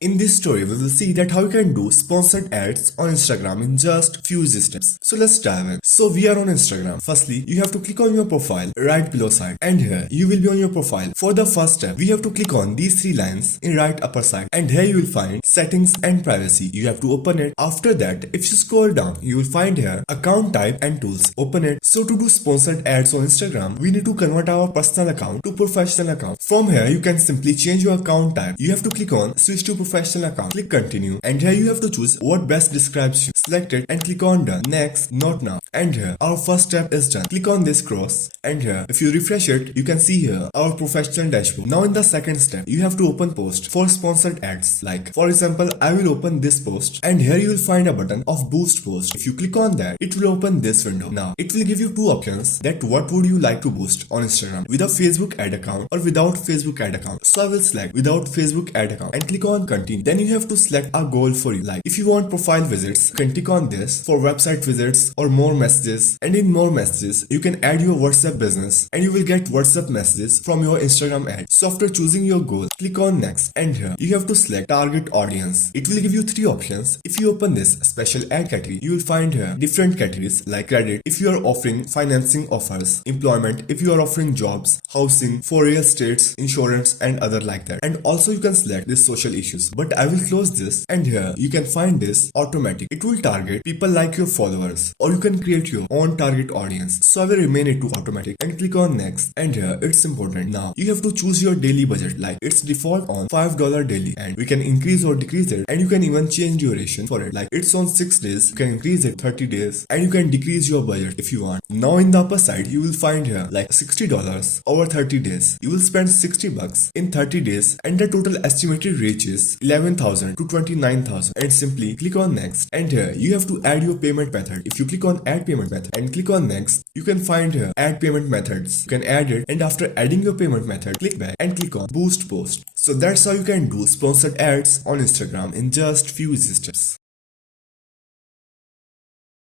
In this tutorial, we will see that how you can do sponsored ads on Instagram in just few easy steps. So let's dive in. So we are on Instagram. Firstly, you have to click on your profile right below side, and here you will be on your profile. For the first step, we have to click on these three lines in right upper side, and here you will find settings and privacy. You have to open it. After that, if you scroll down, you will find here account type and tools. Open it. So to do sponsored ads on Instagram, we need to convert our personal account to professional account. From here, you can simply change your account type. You have to click on switch to professional account. Click continue, and here you have to choose what best describes you. Select it and click on done. Next, not now. And here our first step is done. Click on this cross, and here if you refresh it, you can see here our professional dashboard. Now in the second step, you have to open post for sponsored ads. Like for example, I will open this post, and here you will find a button of boost post. If you click on that, it will open this window. Now it will give you two options that what would you like to boost on Instagram, with a Facebook ad account or without Facebook ad account. So I will select without Facebook ad account and click on continue. Then you have to select a goal for you. Like if you want profile visits, you can click on this for website visits or more messages, and in more messages you can add your WhatsApp business and you will get WhatsApp messages from your Instagram ad. So after choosing your goal, click on next, and here you have to select target audience. It will give you three options. If you open this special ad category, you will find here different categories like credit if you are offering financing offers, employment if you are offering jobs, housing for real estates, insurance and other like that. And also you can select this social issues, but I will close this, and here you can find this automatic. It will target people like your followers, or you can create your own target audience. So I will remain it to automatic and click on next, and here it's important. Now you have to choose your daily budget. Like it's default on $5 daily, and we can increase or decrease it, and you can even change duration for it. Like it's on 6 days, you can increase it 30 days, and you can decrease your budget if you want. Now in the upper side you will find here like $60 over 30 days. You will spend $60 in 30 days, and the total estimated reach is 11,000 to 29,000, and simply click on next, and here you have to add your payment method. If you click on add payment method and click on next, you can find here add payment methods. You can add it, and after adding your payment method, click back and click on boost post. So that's how you can do sponsored ads on Instagram in just few easy steps.